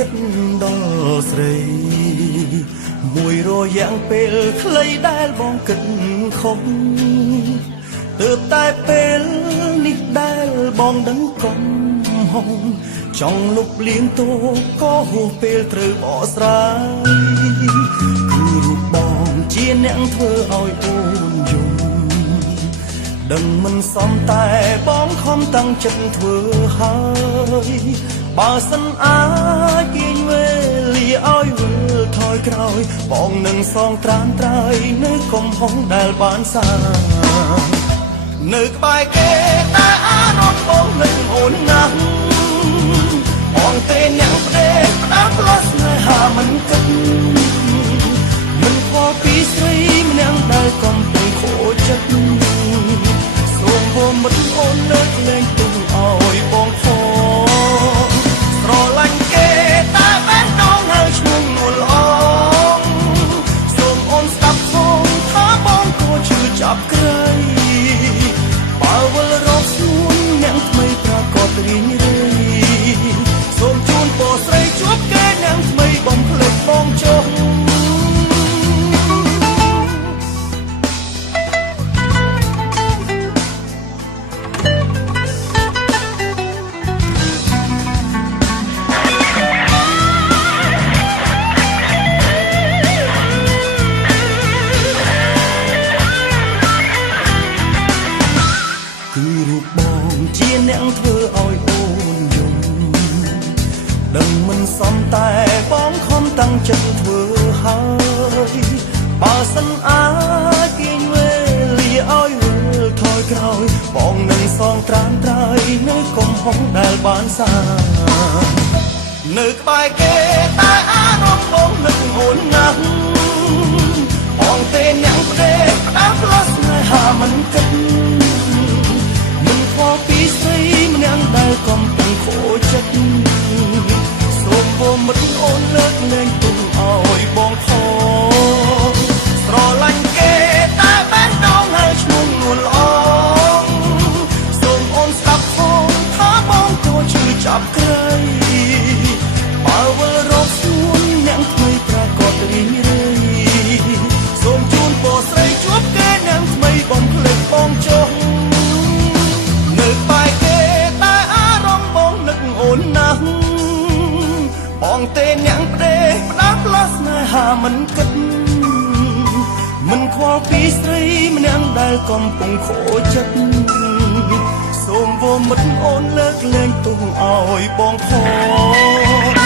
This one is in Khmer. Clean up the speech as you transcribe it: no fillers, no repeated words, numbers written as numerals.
គិតដល់ស្រីមួយរយ៉ាងពេលខ្លីដែលបងគិតខុសទើបតែពេលនេះដែលបងដឹងកំហុសចង់លុបលាងទោសក៏ហួសពេលត្រូវបកស្រាយគឺរូបបងជាអ្នកធ្វើឲ្យអូនយំដឹងមិនសមតែបងខំតាំងចិត្តធ្វើហើយបើសិនអាចគៀងវេលាឲ្យវិលថយក្រោយបងនឹងសងត្រានត្រើយនៅកំហុសដែលបានសាងនៅក្បែរគេតែអារម្មណ៍បងនឹងអូនណាស់បងទេអ្នកផ្ដេកផ្ដាំផ្លោះស្នេហាមិនគិតមិនខកពីស្រីម្នាក់ដែលកំពុងខូចចិត្តសូមវមិត្តអូនលើកលែងទុំឲ្យបងផងស្រឡាញ់គេតែបែរដងហើយឈ្មោះនួលអងសូមអូនស្ដាប់ផងថាបងក៏ជឿចាប់ក្រៃបើវិលរកស្នួនអ្នកថ្មីប្រកបរីងរៃសូមជូនពរស្រីជួបគេអ្នកថ្មីបំភ្លេចបងចុះជាអ្នកធ្វើឲ្យអូនយំដឹងមិនសមតែបងខំតាំងចិត្តធ្វើហើយបើសិនអាចគៀងវេលាឲ្យវិលថយក្រោយបងនឹងសងត្រានត្រើយនៅកំហុសដែលបានសាងនៅក្បែរគេតែអារម្មណ៍បងនឹកអូនណាស់បងទេអ្នកផ្ដេកផ្ដាំផ្លោះស្នេហាមិនគិតពីស្រីម្នាក់ដែលកំពុងខូចចិត្តសូមវមិត្តអូនលើកលែងទុំឲ្យបងផងស្រឡាញ់គេតែបែរដងហើយឈ្មោះនួលអងសូមអូនស្ដាប់ផងថាបងក៏ជឿចាប់ក្រៃបើវិលរកស្នួនអ្នកថ្មីប្រកបរីងរៃសូមជូនពរស្រីជួបគេអ្នកថ្មីបំភ្លេចបងចុះនៅក្បែរគេតែអារម្មណ៍បងនឹកអូនណាស់បងទេអ្នកផ្ដេកផ្ដាំផ្លោះស្នេហាមិនគិតមិនខ្វល់ពីស្រីម្នាក់ដែលកំពុងខូចចិត្តសូមវមិត្តអូនលើកលែងទុំឲ្យបងផង